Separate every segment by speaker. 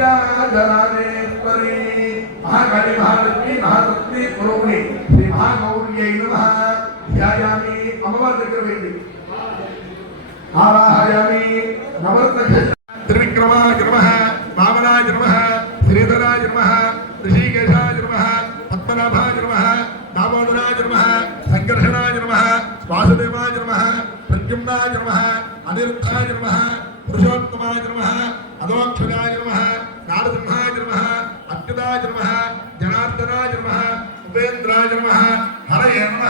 Speaker 1: श्रीजाधरानेश्वरी महाकाली महालक्ष्मी महालक्ष्मी पुरोगुणी श्री महागौर्यै వాసుదేవాయ నమ ప్రద్యుమ్నాయ నమ అనిరుద్ధాయ నమ పురుషోత్తమాయ నమ అదోక్షరాయ నమ నారసింహాయ నమ అచ్యుతాయ నమ జనార్దనాయ నమ ఉపేంద్రాయ నమ హరయ నమ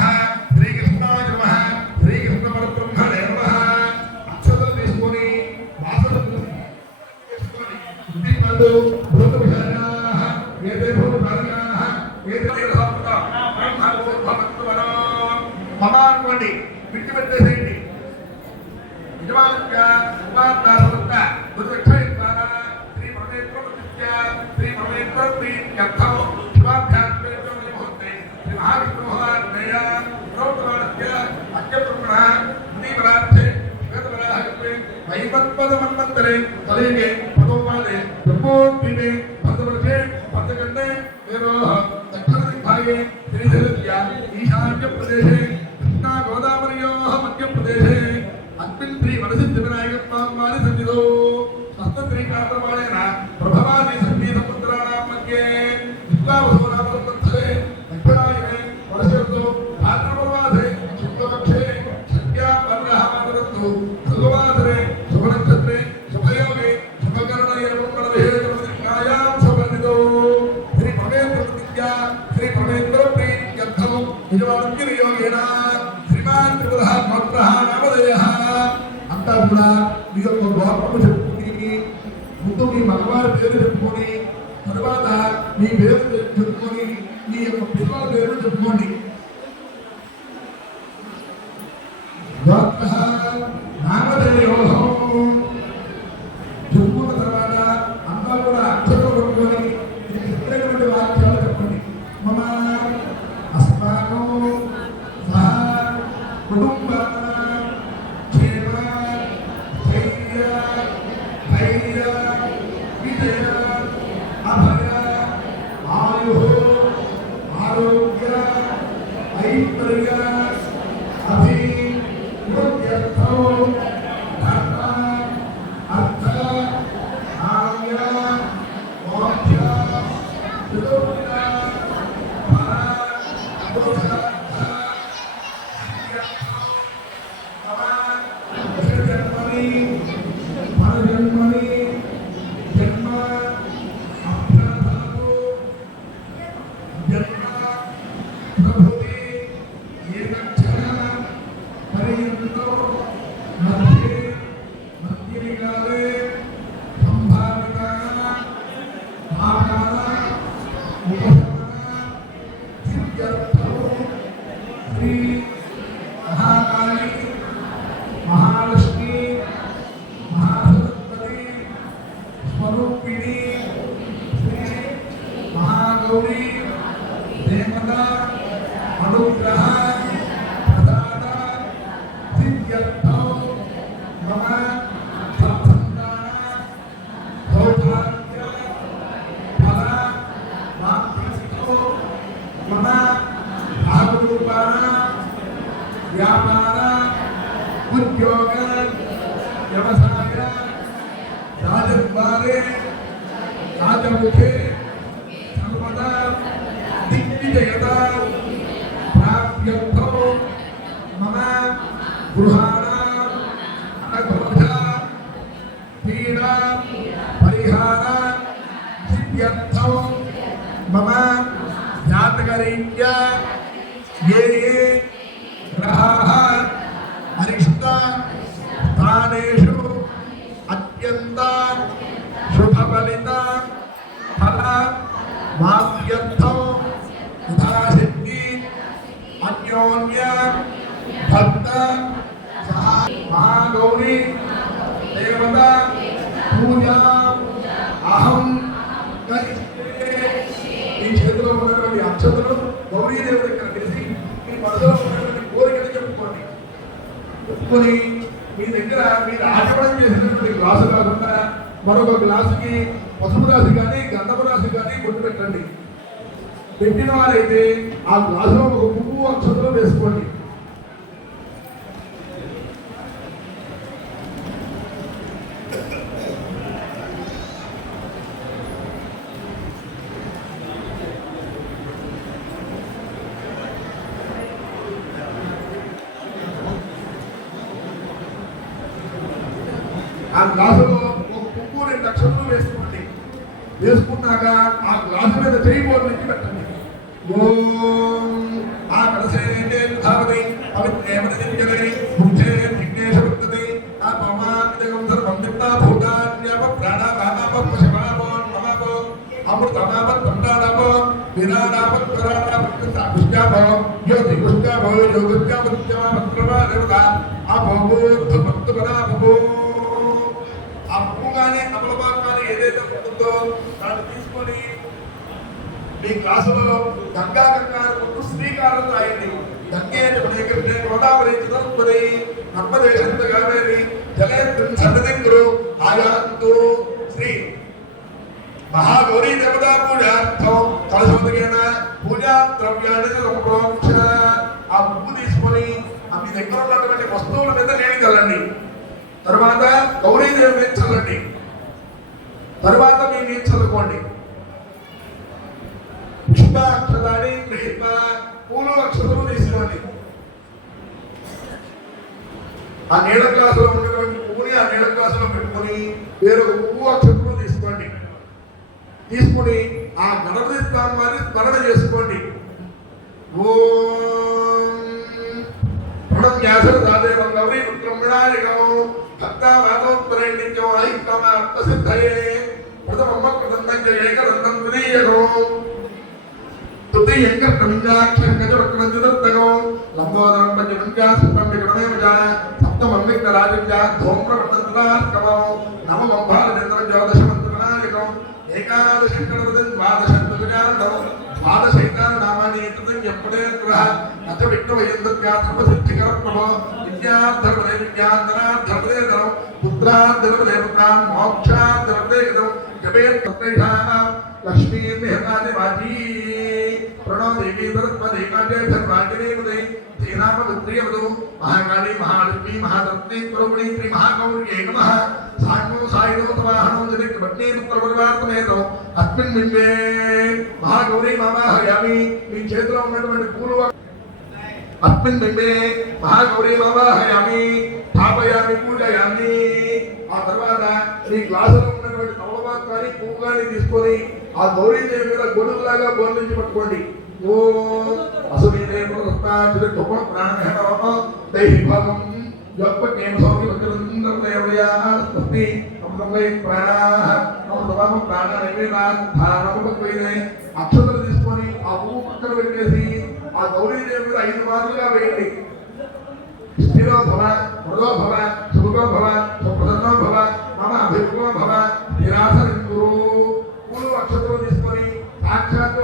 Speaker 1: तत्तन्मे यथा शिवाभ्यात्मेकमिति महत्ते श्रीमहाविष्णुमहात्मेया प्रवर्तमानस्य अग्रब्रह्मणः मुनिपरार्थे वेदवराहत्वे वैवत्पदमन्वन्तरे तदेके पदोपादे ब्रह्मोद्दीपे पदवर्षे पदगण्डे वेदोः दक्षिणदिग्भागे श्रीधरस्य ईशान्यप्रदेशे कृष्णा गोदावर्योः मध्यप्रदेशे अस्मिन् श्रीमनसि शिवनायकत्वां मानि सञ्जितो हस्तत्रिकात्रपाणेन పేరు చెప్పుకొని తర్వాత మీ పేరు చెప్పుకొని మీ యొక్క పిల్లల పేరు చెప్పుకోండి దిగ్విజయత ప్రాప్యర్థో మమ గృహాణ అనఘోష పీడ పరిహార సిద్ధ్యర్థం మమ జాతకరీత్యా ఏ ఏ గ్రహాः అరిష్ట స్థానేషు అత్యంత శుభఫలిత ఫల వాక్యర్థం అన్యోన్య భక్త సహా మహాగౌరీ దేవత పూజ అహం ఈ చేతిలో ఉన్నటువంటి అక్షతలు గౌరీదేవి దగ్గర తెలిసి మీ మనసులో ఉన్నటువంటి కోరికలు చెప్పుకోండి. చెప్పుకొని మీ దగ్గర మీరు ఆచమనం చేసినటువంటి గ్లాసు కాకుండా మరొక గ్లాసుకి పసుపు రాసి కానీ గంధపు రాసి కానీ కొట్టు పెట్టండి. పెట్టిన వారైతే ఆ గ్లాసులో ఒక పువ్వు అక్షతలు వేసుకోండి ఆ గ్లాసులో ఒక పువ్వు రెండు లక్షలు వేసుకోండి. వేసుకున్నాక ఆ గ్లాసు మీద చేయి బోర్డు నుంచి పెట్టండి. ఓం ఆ కలసేనే ధావతి పవిత్రేమని దివ్యమని ముఖ్యే విఘ్నేశ వర్తతే ఆ పరమాత్మకం భూతాన్యవ ప్రాణ రామాప ప్రాణాపాప పశుపాపో నమపో అమృతమాప తండాపో విరాడాప పరాడాప పుష్టాపో జ్యోతి పుష్టాపో యోగుత్యాపత్యమాపత్రమా దేవత ఆ భూభూర్ధ భక్తుపరాపో భూభూ ఏదైతే ఉంటుందో దాన్ని తీసుకొని మీ క్లాసులలో గంగా గంగా అనుకుంటూ శ్రీకారం రాయండి. గంగే జమనే గోదావరి చిదంబరి నర్మదేశంత కావేరి జలేంద్రం సన్నదింగురు ఆయాంతు శ్రీ మహాగౌరీ దేవతా పూజార్థం కలసోదగిన పూజా ద్రవ్యాన్ని సమప్రోక్ష ఆ పువ్వు తీసుకొని మీ దగ్గర ఉన్నటువంటి వస్తువుల మీద నేను చల్లండి. తర్వాత గౌరీదేవి మీద చల్లండి. తర్వాత మీ మీద చల్లుకోండి పుష్పాక్షరాన్ని గృహీత పూలు అక్షతలు తీసుకోండి ఆ నీళ్ళ గ్లాసులో ఉన్నటువంటి పువ్వుని ఆ నీళ్ళ గ్లాసులో పెట్టుకొని వేరొక పువ్వు అక్షతలు తీసుకోండి. తీసుకుని ఆ గణపతి స్థానాన్ని స్మరణ చేసుకోండి. ఓ తృతీయంగ ప్రమింగాక్షం గజవక్రంజదత్తగం లంబోదరం పంచమంగాస్తం విక్రమేమజ సప్తమం నవమం జ్యోదశమంత్రనాయకం కృతం ఎప్పుడే గ్రహ అత విద్యాధర్మదే పుత్రాధర్మదే పుత్రాన్ మోక్షాధర్మదే గతం లక్ష్మీ వాజీ ప్రణో దేవీ సరస్వతి కాంటే ధర్మాంజనే ముదే శ్రీనామ విత్రియవదు మహాకాళీ మహాలక్ష్మీ మహారత్ని ప్రభుణి శ్రీ మహాగౌరీ నమః సాంగో సాయుధ సవాహనం జనిక్ భట్నీ పుత్ర పరివార్తమేతో అస్మిన్ బింబే మహాగౌరీ మామాహయామి మీ చేతిలో ఉన్నటువంటి పూలు అస్మిన్ బింబే మహాగౌరీ మామాహయామి స్థాపయామి పూజయామి ఆ తర్వాత ఈ గ్లాసులో ఉన్నటువంటి తమలపాకు కానీ పువ్వు కానీ తీసుకొని ఆ గౌరీదేవి మీద గొడుగులాగా బోర్లించి పట్టుకోండి. ఓ అసుమీదేవ దైవం యొక్క కేమ స్వామి వజ్రంద్రదేవయా అమృతమై ప్రాణాః అమృతమామ ప్రాణ నైవేదాధారముపైనే అక్షతలు తీసుకొని ఆ పువ్వు పక్కన పెట్టేసి ఆ గౌరీదేవి మీద ఐదు మార్లుగా వేయండి. స్థిరో భవ మృదో భవ సుఖో భవ సుప్రసన్నో భవ మమ అభిముఖో భవ నిరాశ గురువు అక్షతలు తీసుకొని సాక్షాత్తు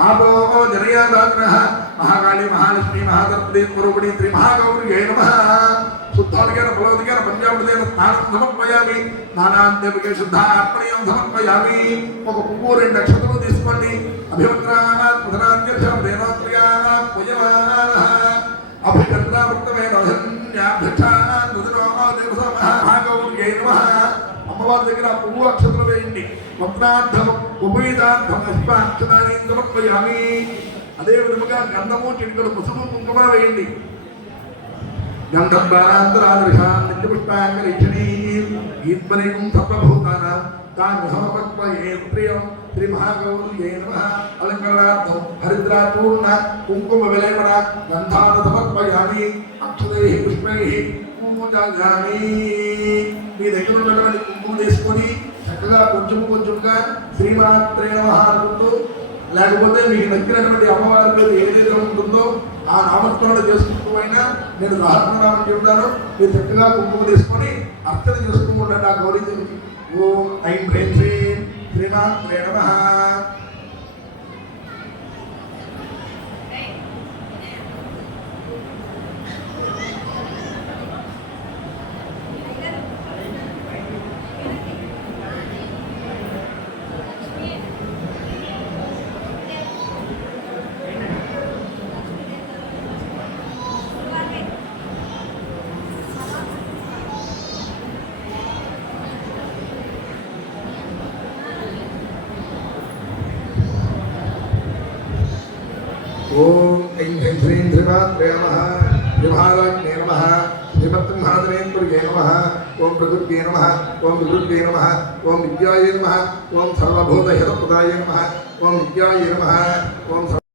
Speaker 1: ఆ జనయాదాగ్ర మహాకాళి మహాలక్ష్మి మహాసరస్వతి స్వరూపిణి శ్రీ మహాగౌరి నమ శుద్ధాధికార ఫలోధికార పంచామృతైన స్నానం సమర్పయాలి స్నానాంతేపికే శుద్ధ అర్పణీయం సమర్పయాలి ఒక పువ్వు రెండు నక్షత్రం తీసుకోండి అభివంతరానాత్ అమ్మవారి దగ్గర పువ్వు అక్షతలు వేయండి. మంత్రార్థం ఉపవేదార్థం పుష్పాక్షరాన్ని సమర్పయామి. అదే విధముగా గంధము చిటికలు పసుపు కుంకుమ వేయండి. గంధద్వారాంతరాదృశాన్ తాను సమపక్వయే ప్రియం శ్రీ మహాగౌరీ నమ. అలంకరణార్థం హరిద్రాపూర్ణ కుంకుమ విలేపన గంధాన సమర్పయామి. పుష్పై. పూజామి మీ దగ్గర ఉన్నటువంటి కుంకుమ తీసుకొని చక్కగా కొంచెం కొంచెంగా శ్రీమాత్రే అనుకుంటూ లేకపోతే మీకు నచ్చినటువంటి అమ్మవారిలో ఏదైతే ఉంటుందో ఆ నామస్మరణ చేసుకుంటూ అయినా నేను సహస్రనామం చెబుతాను మీరు చక్కగా కుంకుమ తీసుకొని అర్చన చేసుకుంటూ ఆ గౌరీ ఓం ఐం హ్రీం శ్రీమాత్రే నమ. ఓం ఐం శ్రీం శ్రీమాత్రే నమ శ్రీమహారాజ్ఞే నమ శ్రీమత్సింహాసనేశ్వర్యే నమ ఓం ప్రకృత్యే నమ ఓం వికృత్యే నమ ఓం విద్యాయ నమ ఓం సర్వభూతహితప్రదాయ నమ ఓం విద్యాయ నమ ఓం